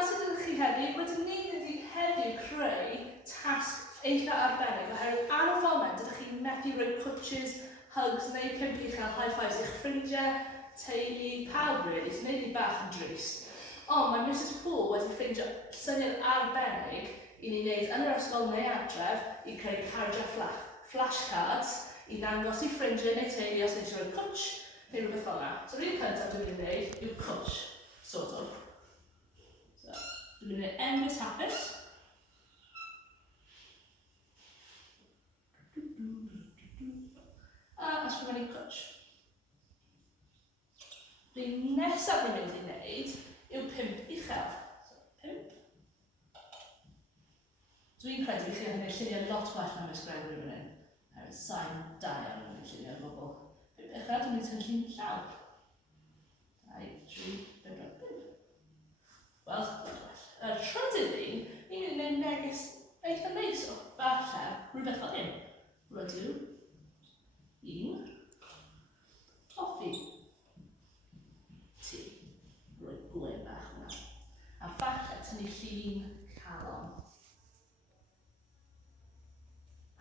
Os ydych chi heddiw, wedyn ni wedi heddiw creu tasg eitha arbennig oherwydd ar y foment ydych chi'n methu rhoi coaches, hugs neu pimp i chael high fives i'ch ffrindiau, teulu, pawb really, sy'n neud ni bach yn drist. Ond mae Mrs Poole wedi ffeindio syniad arbennig i ni wneud yn yr ysgol neu adref i creu cardiau fflach, flashcards i ddangos i ffrindiau neu teulu os eisiau rhoi coach neu rhywbeth fel yna. So rhywun cyntaf dwi'n mynd i wneud yw coach, sort of. So, dwi'n mynd i wneud endless hapus. A ysgrifennu coach. Rwy'n nesaf dwi'n mynd i wneud yw pimp uchel. So, pimp. Dwi'n credu i chi yn gwneud lluniau lot gwell na'n ysgrifennu rhywun yn. Hefyd, sain da iawn yn gwneud lluniau'r bobl. Pimp uchel, dwi'n mynd i llun llaw. 2, 3, 4, 5. Wel, y trydydd un, ni'n mynd i wneud neges eitha neis o falle rhywbeth fel hyn. Rydw. 1. Coffi. Ti. Rhoi gwen bach yna. A falle tynnu llun calon.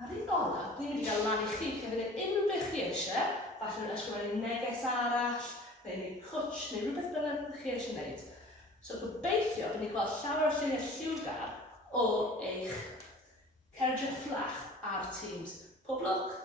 Ar un olaf, ni'n mynd i gael lan i chi wneud unrhyw beth chi eisiau, falle ysgrifennu neges arall, neu coach, neu rhywbeth bynnag chi eisiau gwneud. So gobeithio bydd ni'n gweld llawer o lluniau lliwgar o eich cardiau fflach ar Teams. Pob lwc!